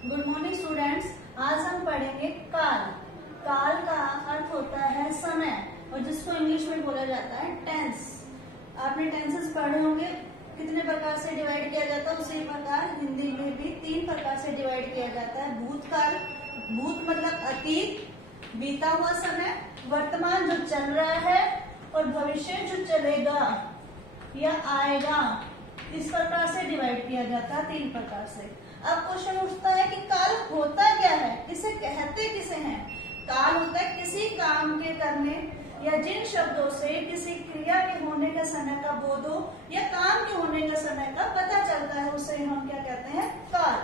Good morning students. आज हम पढ़ेंगे काल। काल का अर्थ होता है समय और जिसको इंग्लिश में बोला जाता है टेंस। आपने टेंसेस पढ़े होंगे, कितने प्रकार से डिवाइड किया जाता है, उसी प्रकार हिंदी में भी 3 प्रकार से डिवाइड किया जाता है। भूतकाल, भूत मतलब अतीत, बीता हुआ समय, वर्तमान जो चल रहा है और भविष्य जो चलेगा या आएगा। इस प्रकार से डिवाइड किया जाता है 3 प्रकार से। अब क्वेश्चन उठता है कि काल होता क्या है, इसे कहते किसे हैं। काल होता है किसी काम के करने या जिन शब्दों से किसी क्रिया के होने का समय का बोध हो या काम के होने का समय का पता चलता है, उसे हम क्या कहते हैं, काल।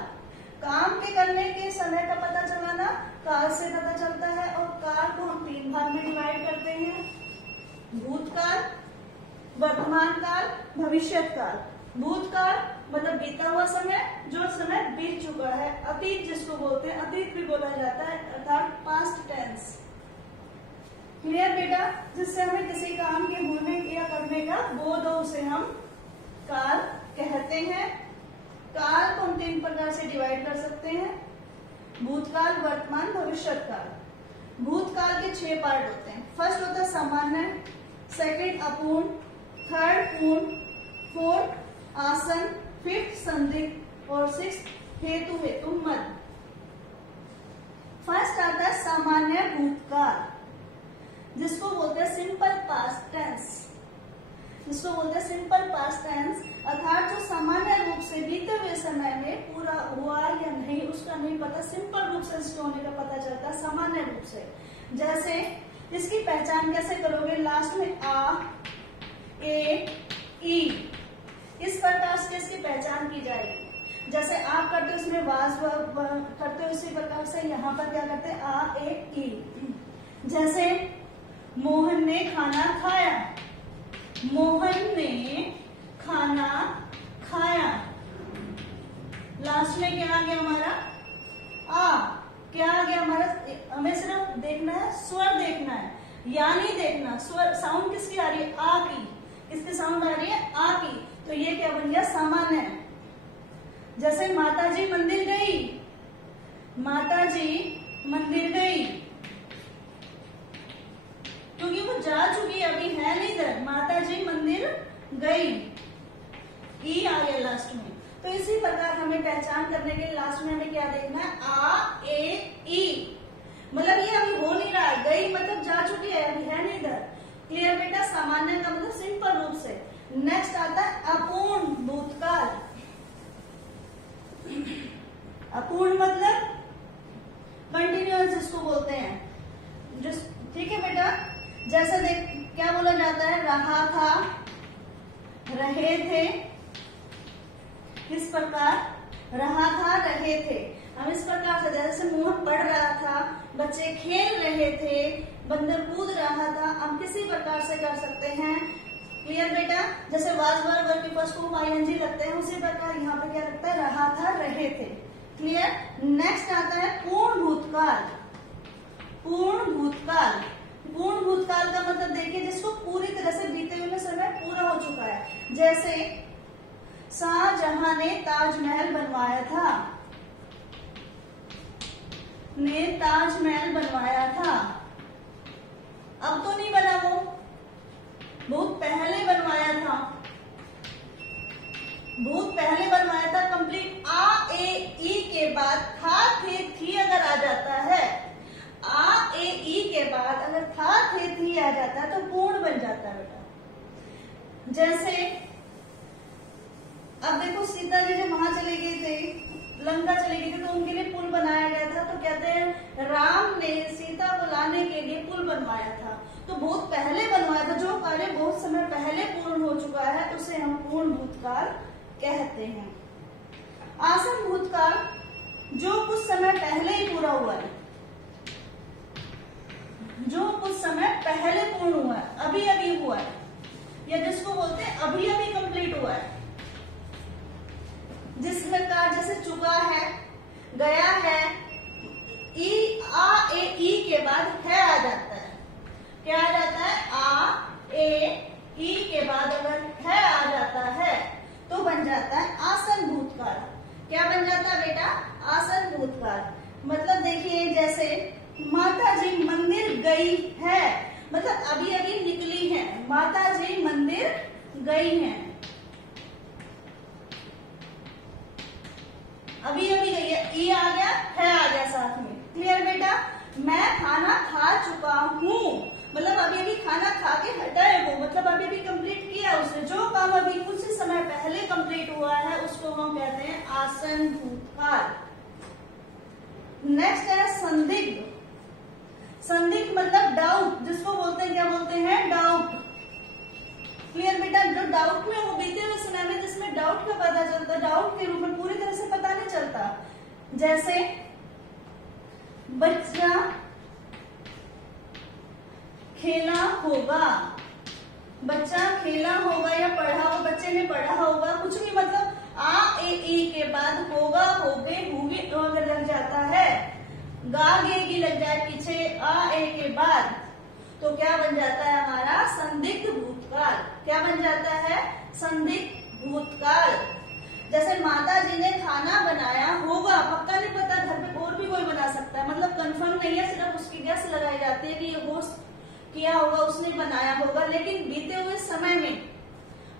काम के करने के समय का पता चलाना काल से पता चलता है। और काल को हम 3 भाग में डिवाइड करते हैं, भूतकाल, वर्तमान काल, भविष्यत काल। भूतकाल मतलब बीता हुआ समय, जो समय बीत चुका है। अतीत जिसको बोलते हैं, अतीत भी बोला जाता है, अर्थात पास्ट टेंस। क्लियर बेटा? जिससे हमें किसी काम के होने या करने का बोध हो, उसे हम काल कहते हैं। काल को हम 3 प्रकार से डिवाइड कर सकते हैं, भूतकाल, वर्तमान, भविष्यत काल। भूतकाल के 6 पार्ट होते हैं। फर्स्ट होता है सामान्य, सेकंड अपूर्ण, थर्ड पूर्ण, फोर्थ आसन, फिफ्थ संदिग्ध और 6th हेतु हेतु मद। फर्स्ट आता है सामान्य भूतकाल, जिसको बोलते हैं सिंपल पास्ट टेंस। जिसको बोलते हैं सिंपल पास्ट टेंस, अर्थात जो सामान्य रूप से बीते हुए समय में पूरा हुआ या नहीं उसका नहीं पता, सिंपल रूप से इसके होने का पता चलता है सामान्य रूप से। जैसे इसकी पहचान कैसे करोगे, लास्ट में आ, ए, ई, इस प्रकार से इसकी पहचान की जाएगी। जैसे आप करते हो उसमें वाज करते हो, इसी प्रकार से यहाँ पर क्या करते हैं, आ, ए, ई। जैसे मोहन ने खाना खाया, मोहन ने खाना खाया। लास्ट में क्या आ गया हमारा, आ। क्या आ गया हमारा, हमें सिर्फ देखना है, स्वर देखना है, या नहीं देखना। स्वर साउंड किसकी आ रही है, आ की। किसकी साउंड आ रही है, आ की। तो ये क्या बन गया, सामान्य। जैसे माताजी मंदिर गई, माताजी मंदिर गई, क्योंकि वो जा चुकी है, अभी है नहीं इधर। माताजी मंदिर गई, ई आ गया लास्ट में। तो इसी प्रकार हमें पहचान करने के लिए लास्ट में हमें क्या देखना है, आ, ए, ई। मतलब ये अभी हो नहीं रहा है, गई मतलब जा चुकी है, अभी है नहीं इधर। क्लियर बेटा? सामान्य का मतलब सिंपल रूप से। नेक्स्ट आता है अपूर्ण भूतकाल। अपूर्ण मतलब कंटिन्यूअस जिसको बोलते हैं। ठीक है बेटा? जैसे देख क्या बोला जाता है, रहा था, रहे थे। किस प्रकार, रहा था, रहे थे। हम इस प्रकार से, जैसे मोहन पढ़ रहा था, बच्चे खेल रहे थे, बंदर कूद रहा था, हम किसी प्रकार से कर सकते हैं। क्लियर बेटा? जैसे वाज वर्ब वर्ब के फर्स्ट को आईएनजी लगते हैं, उसी प्रकार यहाँ पे क्या लगता है, रहा था, रहे थे। क्लियर? नेक्स्ट आता है पूर्ण भूतकाल। पूर्ण भूतकाल, पूर्ण भूतकाल का मतलब देखिए जिसको पूरी तरह से बीते हुए समय पूरा हो चुका है। जैसे शाहजहां ने ताजमहल बनवाया था, ने ताजमहल बनवाया था। अब तो नहीं बना, वो बहुत पहले बनवाया था, बहुत पहले बनवाया था। कंप्लीट आ, ए, ई के बाद था, थे, थी अगर आ जाता है, आ, ए, ई के बाद अगर था, थे, थी आ जाता है तो पूर्ण बन जाता है बेटा। जैसे अब देखो सीता जी जब वहां चले गए थे, लंका चले गए थे, तो उनके लिए पुल बनाया गया था। तो कहते हैं राम ने सीता को लाने के लिए पुल बनवाया था। तो बहुत पहले बनवाया था, जो कार्य बहुत समय पहले पूर्ण हो चुका है उसे हम पूर्ण भूतकाल कहते हैं। आसन भूतकाल, जो कुछ समय पहले ही पूरा हुआ है, जो कुछ समय पहले पूर्ण हुआ है, अभी अभी हुआ है, या जिसको बोलते हैं अभी अभी कंप्लीट हुआ है। जिस प्रकार जैसे चुका है, गया है, ई, आ, ए, ई के बाद है आ जाता है। क्या आ जाता है, आ, ए, ई के बाद अगर है आ जाता है तो बन जाता है आसन भूतकाल। क्या बन जाता है बेटा, आसन भूतकाल। गई है, मतलब अभी अभी निकली है, माता जी मंदिर गई हैं, अभी अभी गई है, ई आ गया, है आ गया साथ में। क्लियर बेटा? मैं खाना खा चुका हूँ, मतलब अभी अभी खाना खा के हटाए वो, मतलब अभी अभी कंप्लीट किया उसने, जो काम अभी कुछ ही समय पहले कंप्लीट हुआ है उसको हम कहते हैं आसन भूतकाल। नेक्स्ट है संदिग्ध। संदिग्ध मतलब डाउट, जिसको बोलते हैं, क्या बोलते हैं? डाउट। क्लियर बेटा? जो डाउट में हो, बीते हुए समय में जिसमें डाउट का पता चलता, डाउट के रूप में, पूरी तरह से पता नहीं चलता, जैसे बच्चा खेला होगा, बच्चा खेला होगा या पढ़ा होगा, बच्चे ने पढ़ा होगा, कुछ भी, मतलब आ ए ई के बाद होगा, होगे, होगी अगर लग जाता है, गा गे की लग जाए पीछे आ ए के बाद, तो क्या बन जाता है हमारा? संदिग्ध भूतकाल। क्या बन जाता है? संदिग्ध भूतकाल। जैसे माता जी ने खाना बनाया होगा, पक्का नहीं पता, घर पे और भी कोई बना सकता है, मतलब कंफर्म नहीं है, सिर्फ उसकी गेस लगाई जाती है कि ये हो किया होगा, उसने बनाया होगा, लेकिन बीते हुए समय में,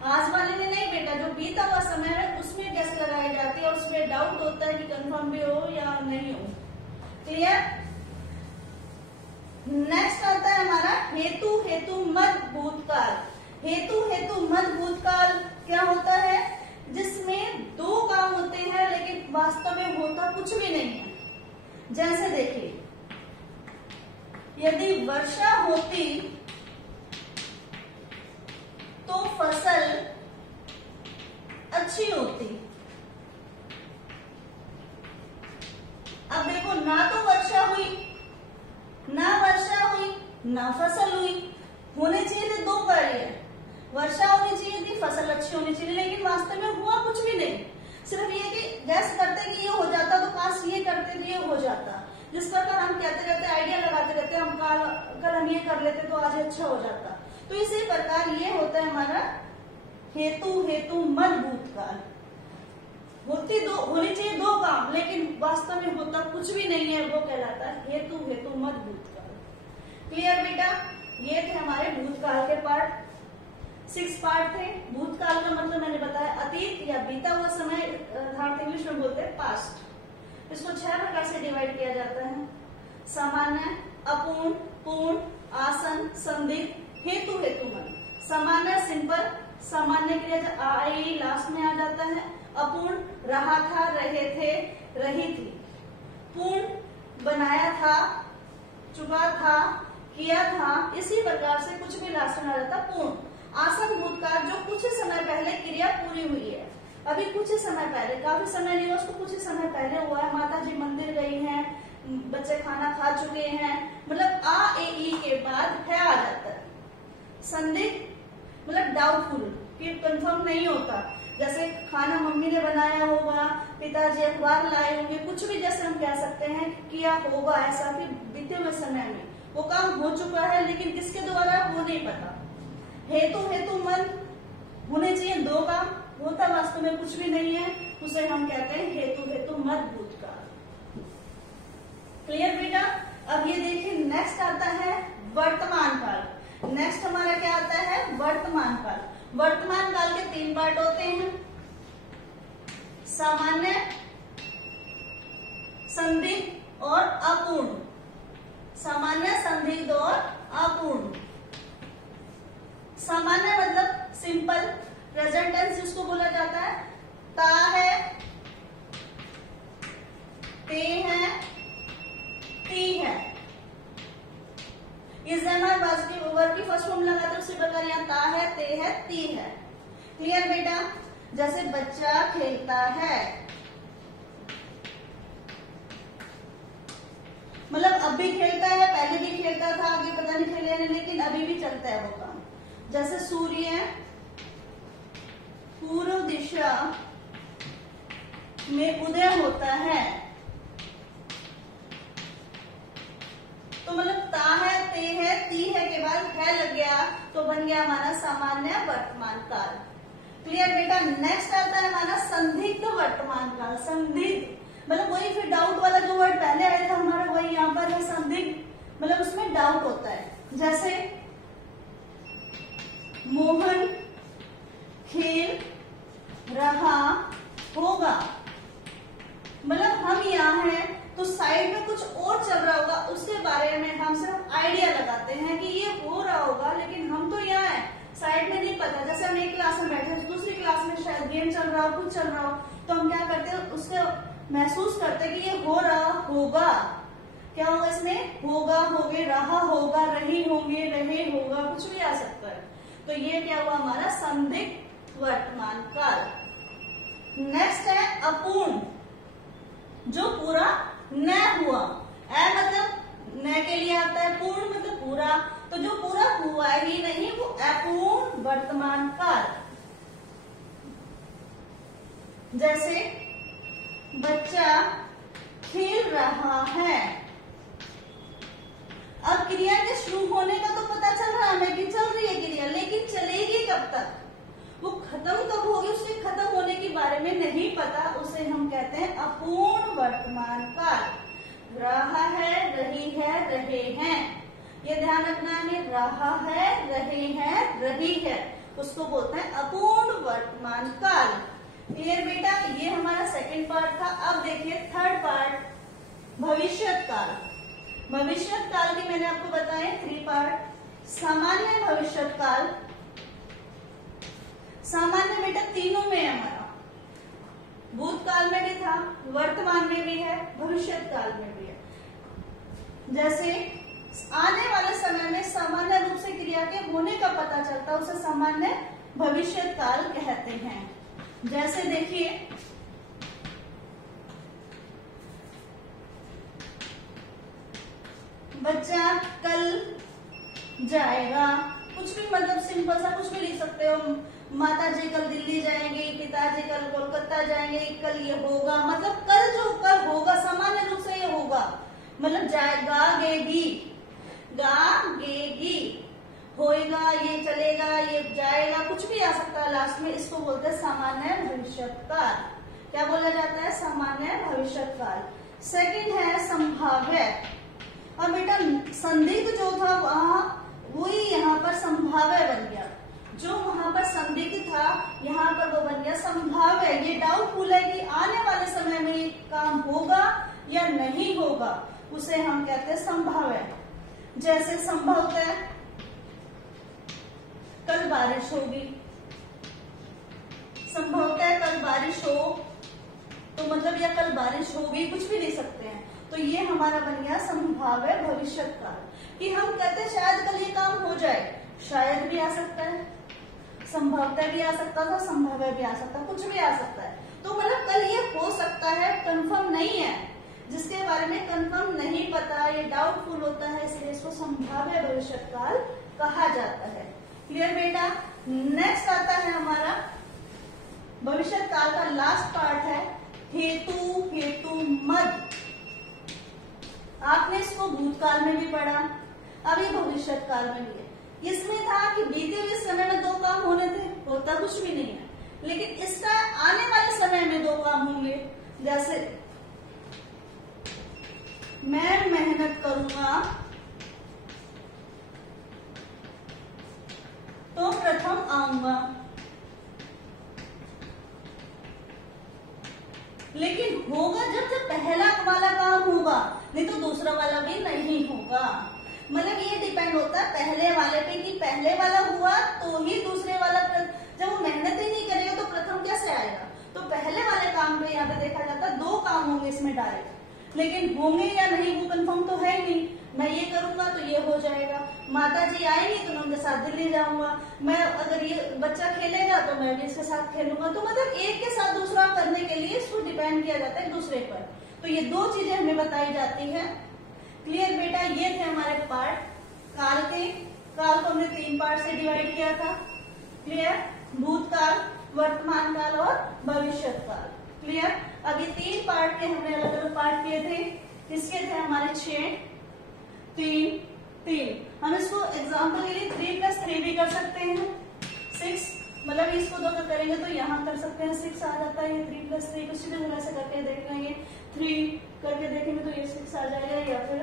आज वाले में नहीं बेटा, जो बीता हुआ समय है उसमें गेस लगाई जाती है, उसमें डाउट होता है कि कंफर्म भी हो या नहीं हो। क्लियर? नेक्स्ट आता है हमारा हेतु हेतु मद भूतकाल। हेतु हेतु मद भूतकाल क्या होता है? जिसमें दो काम होते हैं लेकिन वास्तव में होता कुछ भी नहीं है। जैसे देखिए, यदि वर्षा होती तो फसल अच्छी होती। अब देखो, ना तो वर्षा हुई, ना वर्षा हुई, ना फसल हुई, होने चाहिए थे दो कार्य, वर्षा होनी चाहिए थी, फसल अच्छी होनी चाहिए, लेकिन वास्तव में हुआ कुछ भी नहीं। सिर्फ ये कि गैस करते कि ये हो जाता तो काश ये करते तो ये हो जाता, जिस प्रकार हम कहते रहते, आइडिया लगाते रहते, हम कल हम ये कर लेते तो आज अच्छा हो जाता। तो इसी प्रकार ये होता है हमारा हेतु हेतु मद भूतकाल। होनी चाहिए दो काम लेकिन वास्तव में होता कुछ भी नहीं है, वो कहलाता है हेतु हेतु मद भूतकाल। क्लियर बेटा? ये थे हमारे भूतकाल के पार्ट, 6 पार्ट थे। भूतकाल का मतलब मैंने बताया अतीत या बीता हुआ समय, अर्थात इंग्लिश में बोलते हैं पास्ट। इसको 6 प्रकार से डिवाइड किया जाता है: सामान्य, अपूर्ण, पूर्ण, आसन, संदिग्ध, हेतु हेतुमद। सामान्य सिंपल, सामान्य क्रिया आई लास्ट में आ जाता है। अपूर्ण रहा था, रहे थे, रही थी। पूर्ण बनाया था, चुका था, किया था, इसी प्रकार से कुछ भी लास्ट में आ जाता पूर्ण। आसन भूतकाल जो कुछ ही समय पहले क्रिया पूरी हुई है, अभी कुछ ही समय पहले, काफी समय नहीं हुआ उसको, कुछ ही समय पहले हुआ है, माता जी मंदिर गई हैं, बच्चे खाना खा चुके हैं, मतलब आ ए ई के बाद है आ जाता है। संदिग्ध मतलब डाउटफुल, कि कंफर्म नहीं होता, जैसे खाना मम्मी ने बनाया होगा, पिताजी अखबार लाए होंगे, कुछ भी जैसे हम कह सकते हैं किया होगा ऐसा कि बीते हुए समय में वो काम हो चुका है लेकिन किसके द्वारा वो नहीं पता। हेतु हेतु मन होने चाहिए दो काम, होता वास्तव में कुछ भी नहीं है, उसे हम कहते हैं हेतु हेतु मद भूतकाल। क्लियर बेटा? अब ये देखिए नेक्स्ट आता है वर्तमान काल। नेक्स्ट हमारा क्या आता है? वर्तमान काल। वर्तमान काल के 3 पार्ट होते हैं: सामान्य, संदिग्ध और अपूर्ण। सामान्य, संदिग्ध और अपूर्ण। सामान्य मतलब सिंपल, प्रेजेंट टेंस जिसको बोला जाता है, ता है, ते है, ती है। इस जमा वर्ब की फर्स्ट फॉर्म लगाते उसी प्रकार यहाँ ता है, ते है, ती है। क्लियर बेटा? जैसे बच्चा खेलता है, मतलब अब भी खेलता है, पहले भी खेलता था, आगे पता नहीं खेले नहीं, लेकिन अभी भी चलता है वो काम। जैसे सूर्य पूर्व दिशा में उदय होता है, तो मतलब ता है, ते है, ती है के बाद है लग गया तो बन गया हमारा सामान्य वर्तमान काल। क्लियर बेटा? नेक्स्ट आता है हमारा संदिग्ध वर्तमान काल। संदिग्ध मतलब वही फिर डाउट वाला जो वर्ड पहले आया था हमारा, वही यहाँ पर है संदिग्ध। मतलब उसमें डाउट होता है। जैसे मोहन खेल रहा होगा, मतलब हम यहाँ हैं तो साइड में कुछ और चल रहा होगा, उसके बारे में हम सिर्फ आइडिया लगाते हैं कि ये हो रहा होगा, लेकिन हम तो यहाँ हैं, साइड में नहीं पता। जैसे हम एक क्लास में बैठे, दूसरी क्लास में शायद गेम चल रहा हो, कुछ चल रहा हो, तो हम क्या करते हैं, उससे महसूस करते हैं कि ये हो रहा होगा। क्या होगा इसमें? होगा, होगे, रहा होगा, रही होंगे, रहे होगा, कुछ भी आ सकता है। तो ये क्या हुआ हमारा संदिग्ध वर्तमान काल। नेक्स्ट है अपूर्ण, जो पूरा न हुआ। ए मतलब न के लिए आता है, पूर्ण मतलब पूरा, तो जो पूरा हुआ ही नहीं वो अपूर्ण वर्तमान काल। जैसे बच्चा खेल रहा है। अब क्रिया के शुरू होने का तो पता चल रहा है कि चल रही है क्रिया, लेकिन चलेगी कब तक, वो खत्म कब होगी, उसके खत्म होने के बारे में नहीं पता, उसे हम कहते हैं अपूर्ण वर्तमान काल। रहा है, रही है, रहे हैं, ये ध्यान रखना है। रहा है, रहे हैं, रही है, उसको बोलते हैं अपूर्ण वर्तमान काल। क्लियर बेटा? ये हमारा सेकंड पार्ट था। अब देखिए थर्ड पार्ट, भविष्यत काल। भविष्यत काल की मैंने आपको बताया 3 पार्ट। सामान्य भविष्यत काल, सामान्य बेटा तीनों में है हमारा, भूतकाल में भी था, वर्तमान में भी है, भविष्यत काल में भी है। जैसे आने वाले समय में सामान्य रूप से क्रिया के होने का पता चलता है, उसे सामान्य भविष्यत काल कहते हैं। जैसे देखिए बच्चा कल जाएगा, कुछ भी मतलब सिंपल सा कुछ भी लिख सकते हो। माता जी कल दिल्ली जाएंगे, पिताजी कल कोलकाता जाएंगे, कल ये होगा, मतलब कल जो कल होगा सामान्य रूप से ये होगा, मतलब जाएगा, गेगी, गेगी, होएगा, ये चलेगा, ये जाएगा, कुछ भी आ सकता है लास्ट में, इसको बोलते हैं सामान्य भविष्यत काल। क्या बोला जाता है? सामान्य भविष्यत काल। सेकंड है संभाव्य। अब बेटा संदिग्ध जो था वहां वही यहाँ पर संभाव्य बन गया, जो वहां पर संदिग्ध था यहाँ पर वो बन गया संभाव्य। ये डाउटफुल है कि आने वाले समय में ये काम होगा या नहीं होगा, उसे हम कहते हैं संभाव्य। जैसे संभवतः कल बारिश होगी, संभवतः कल बारिश हो, तो मतलब या कल बारिश होगी, कुछ भी ले सकते हैं। तो ये हमारा बन गया संभाव्य भविष्यत काल, कि हम कहते हैं शायद कल ये काम हो जाए, शायद भी आ सकता है, संभवतः भी आ सकता था, संभाव्य भी आ सकता है, कुछ भी आ सकता है। तो मतलब कल ये हो सकता है, कंफर्म नहीं है, जिसके बारे में कंफर्म नहीं पता, ये डाउटफुल होता है, इसलिए इसको संभाव्य भविष्यत काल कहा जाता है। क्लियर बेटा? नेक्स्ट आता है हमारा भविष्यत काल का लास्ट पार्ट है हेतु, हेतु मद। आपने इसको भूतकाल में भी पढ़ा, अभी भविष्यत काल में भी है। इसमें था कि बीते हुए समय में 2 काम होने थे, होता कुछ भी नहीं है, लेकिन इसका आने वाले समय में 2 काम होंगे। जैसे मैं मेहनत करूंगा तो प्रथम आऊंगा, लेकिन होगा जब पहला वाला काम होगा, नहीं तो दूसरा वाला भी नहीं होगा। मतलब ये डिपेंड होता है पहले वाले पे कि पहले वाला हुआ तो ही दूसरे वाला, जब वो मेहनत ही नहीं करेगा तो प्रथम कैसे आएगा। तो पहले वाले काम पे यहाँ पे देखा जाता है 2 काम होंगे इसमें डायरेक्ट, लेकिन होंगे या नहीं वो कंफर्म तो है ही नहीं। मैं ये करूंगा तो ये हो जाएगा, माता जी आएंगी तो मैं उनके साथ दिल्ली जाऊंगा, मैं अगर ये बच्चा खेलेगा तो मैं भी इसके साथ खेलूंगा। तो मतलब एक के साथ दूसरा करने के लिए इसको डिपेंड किया जाता है दूसरे पर। तो ये 2 चीजें हमें बताई जाती है। क्लियर बेटा? ये थे हमारे पार्ट काल के। काल को हमने 3 पार्ट से डिवाइड किया था। क्लियर? भूतकाल, वर्तमान काल और भविष्यत काल। क्लियर? अब ये 3 पार्ट के हमने अलग अलग पार्ट किए थे। किसके थे? हमारे 6, 3। हम इसको एग्जाम्पल के लिए 3+3 भी कर सकते हैं, 6। मतलब इसको 2 करेंगे तो यहाँ कर सकते हैं 6 आ जाता है, 3+3 कुछ भी तरह से करके देख लेंगे। 3 करके देखेंगे तो ये 6 आ जाएगा, या फिर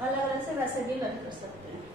अलग अलग से भी लर्न कर सकते हैं।